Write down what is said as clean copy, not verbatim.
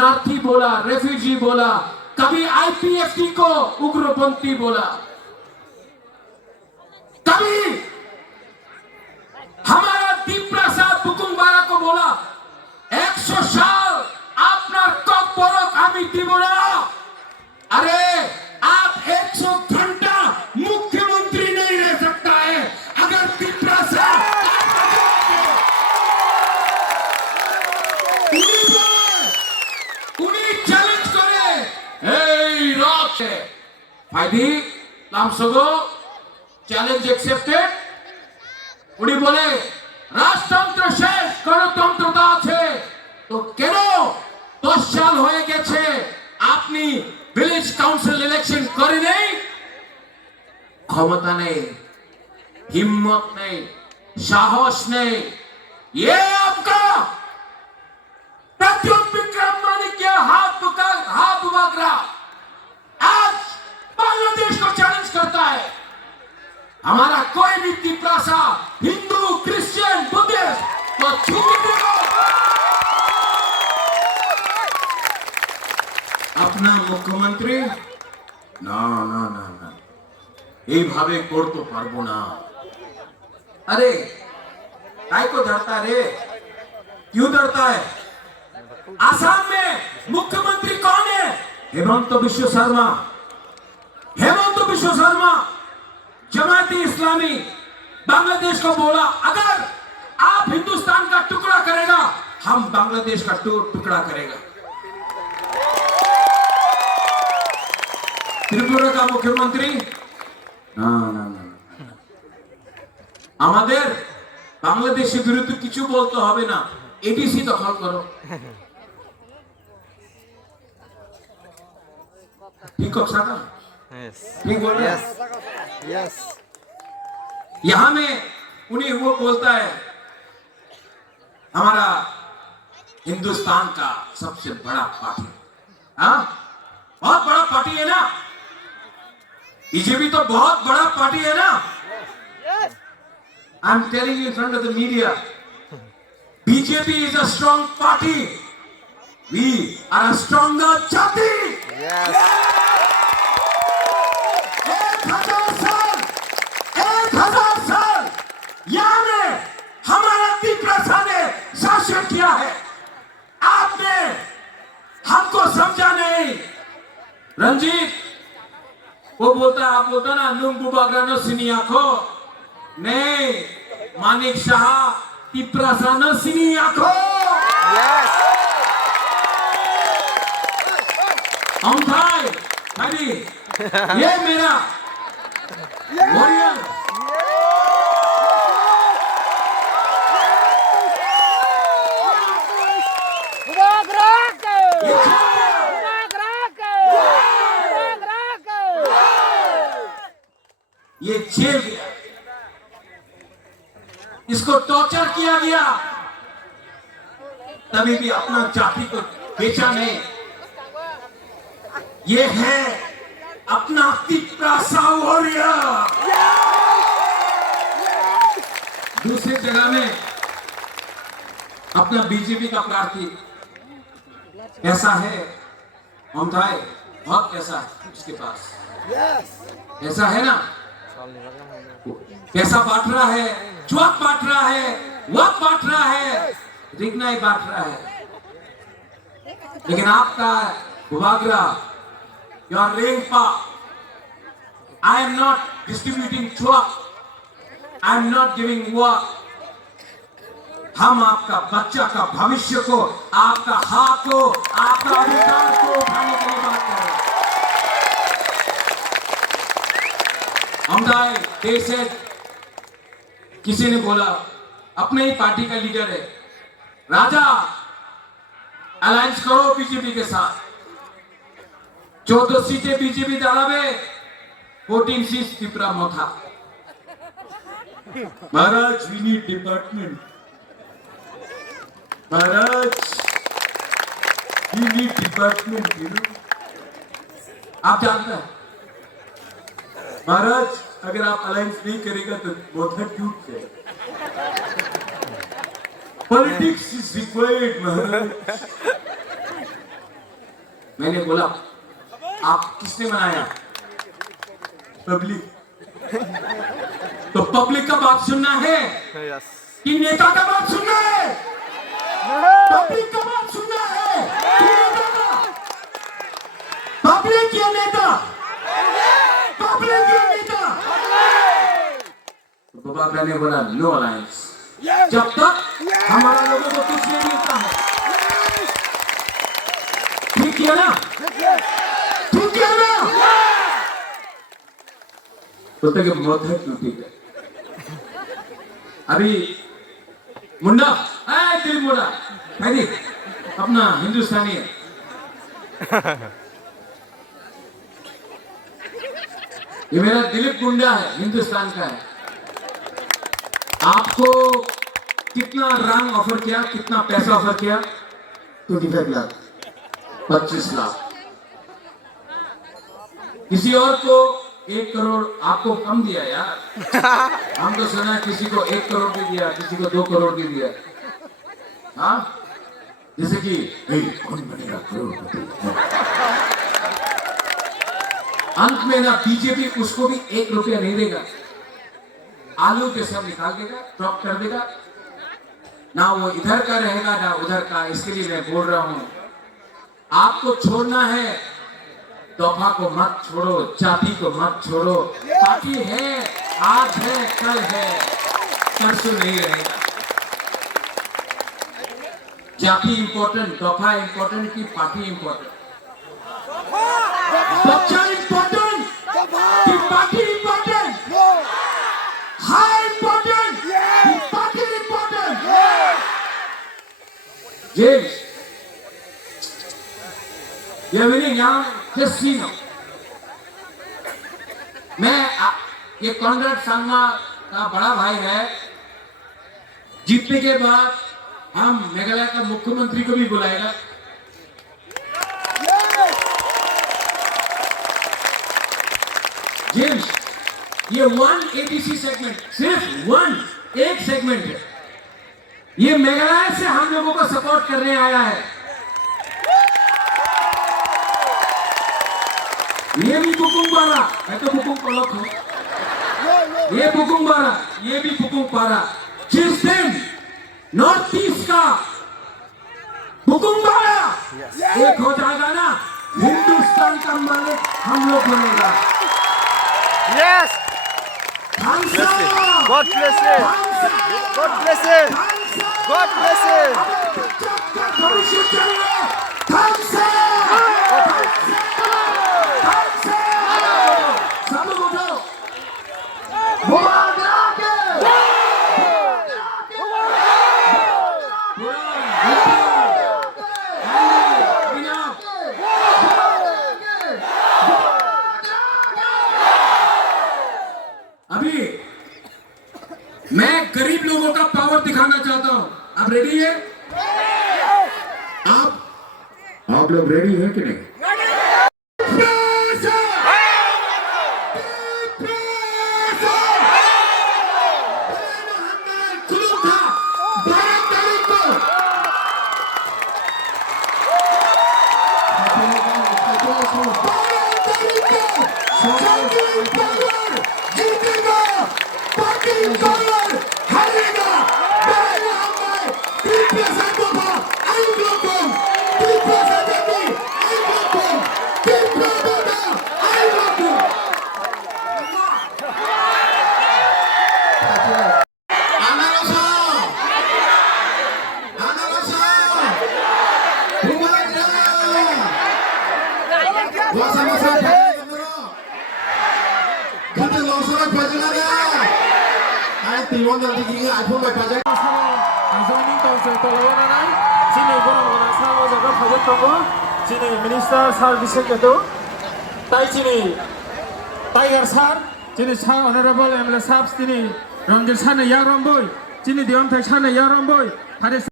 शरणार्थी बोला, रेफ्यूजी बोला, कभी आईपीएफटी को उग्रपंथी बोला, कभी हमारा दीप प्रसाद बुकुमबारा को बोला 100 साल आपना कब बरक आमी দিব না। अरे आप 100 घंटा मुख्यमंत्री नहीं रह सकता है अगर दीप प्रसाद उन्हीं चैलेंज करे এই রক ফাইদি লামসগো চ্যালেঞ্জ অ্যাকসেপ্টেড। উনি বলে রাষ্ট্রতন্ত্র শেষ, গণতন্ত্রতা আছে, তো কেন 10 সাল হয়ে গেছে আপনি ভিলেজ কাউন্সিল ইলেকশন করে নেই? ক্ষমতা নেই, হিম্মত নেই, সাহস নেই। ये आपका प्रद्युम्न विक्रम मानिक के हाथ उबागरा आज बांग्लादेश को चैलेंज करता है। हमारा कोई भी तिपरासा हिंदू, क्रिश्चियन, बुद्धिस्ट को छूने देगा। अपना मुख्यमंत्री ना ना ना ना এইভাবে করতে পারবো না। अरे काय को डरता रे, क्यों डरता है? आसाम में मुख्यमंत्री कौन है? हेमंत बिश्व शर्मा। हेमंत बिश्व शर्मा जमाती इस्लामी बांग्लादेश को बोला अगर आप हिंदुस्तान का टुकड़ा करेगा हम बांग्लादेश का टुकड़ा करेगा। त्रिपुरा का मुख्यमंत्री ना ना ना আমাদের বাংলাদেশের বিরুদ্ধে কিছু বলতে হবে না, এডিসি দখল করো। ठीक हो साका? ठीक बोल रहे हैं? यस। यहाँ में उन्हें वो बोलता है हमारा हिंदुस्तान का सबसे बड़ा पार्टी, हाँ बहुत बड़ा पार्टी है ना, बीजेपी तो बहुत बड़ा पार्टी है ना। I'm telling you in front of the media, BJP is a strong party. We are a stronger jati. Yes. 1000 साल यहाँ में हमारा तिपरासा ने शासन किया है, आपने हमको समझा नहीं। रंजीत वो बोलता है, आप बोलता ना नुंगु बागरानो सिनियाको नहीं, मानिक शाह तिपरासा न सिनियाको। यस। भाई भाई ये मेरा वॉरियर ये जेल गया, इसको टॉर्चर किया गया, तभी भी अपना जाति को बेचा नहीं। ये है अपना तिपरासा वॉरियर। दूसरी जगह में अपना बीजेपी का प्रार्थी ऐसा है, ममताए बहुत ऐसा है उसके पास, ऐसा है ना, पैसा बांट रहा है, ज्वाक बांट रहा है, वक्त बांट रहा है, रिगनाई बांट रहा है। लेकिन आपका Bubagra, your Rengpa, I am not distributing ज्वाक, I am not giving work. हम आपका बच्चा का भविष्य को, आपका हक को, आपका अधिकार को उठाने के लिए बात कर रहे हैं। हमदाई देश है, किसी ने बोला, अपने ही पार्टी का लीडर है, राजा अलायंस करो बीजेपी के साथ, 14 सीटें बीजेपी दाड़ाबे, 14 सीट्स त्रिपुरा मथा। महाराज we need department, Maharaj we need department, you know? आप जानते हैं महाराज अगर आप अलायंस नहीं करेगा तो मोथा टूट जाएगा। पॉलिटिक्स इज रिक्वायर्ड महाराज। मैंने बोला आप किसने बनाया? पब्लिक। तो पब्लिक का बात सुनना है Yes. कि नेता का बात सुनना है? पब्लिक का बात सुनना है कि नेता का? पब्लिक या नेता? पब्लिक या नेता? तो बाबा ने बोला नो अलायंस, जब तक हमारा लोगों को कुछ नहीं मिलता है। ठीक किया ना? ठीक किया ना? तो तक मौत है क्यों? ठीक है। अभी मुंडा, दिल मुंडा, है अपना हिंदुस्तानी है। ये मेरा दिलीप मुंडा है, हिंदुस्तान का है। आपको कितना रंग ऑफर किया, कितना पैसा ऑफर किया? 25 लाख, 25 लाख। किसी और को 1 करोड़ आपको कम दिया यार। हम तो सुना किसी को 1 करोड़ भी दिया, किसी को 2 करोड़ भी दिया। हाँ, जैसे कि कौन बनेगा करोड़पति? अंत में ना बीजेपी उसको भी 1 रुपया नहीं देगा। आलू के सब निकाल देगा, ड्रॉप कर देगा। ना वो इधर का रहेगा ना उधर का। इसके लिए मैं बोल रहा हूं, आपको छोड़ना है, तोहफा को मत छोड़ो, जाति को मत छोड़ो। पार्टी है, आज है, कल है, परसों नहीं रहेगा। जाति इंपॉर्टेंट, तोहफा इंपॉर्टेंट की पार्टी इंपॉर्टेंट? बच्चा इंपॉर्टेंट की पार्टी इंपॉर्टेंट? हाई इंपॉर्टेंट की पार्टी इंपॉर्टेंट? जेम्स, ये मेरी यहाँ हसीना। मैं ये कॉन्राड सांगमा का बड़ा भाई है। जीतने के बाद हम मेघालय का मुख्यमंत्री को भी बुलाएगा। जेम्स, ये 1 ABC सेगमेंट, सिर्फ 1 सेगमेंट है। ये मेघालय से हम लोगों को सपोर्ट करने आया है। ये भी बुकुंग पारा, मैं तो बुकुंग पलक हूं। ये बुकुंग पारा, ये भी बुकुंग पारा। जिस दिन नॉर्थ ईस्ट का बुकुंग पारा एक हो जाएगा ना, हिंदुस्तान का मालिक हम लोग बनेगा। Yes. God bless it. God bless it. God bless it. अभी मैं गरीब लोगों का पावर दिखाना चाहता हूं। आप रेडी है? आप लोग रेडी हैं कि नहीं? Sini Minister Sar Bisketo, Tai Sini Tiger Sar, Sini Sar Honorable MLA Sab Sini Ramjil Sana Yaramboy, Sini Dion Tai Sana Yaramboy,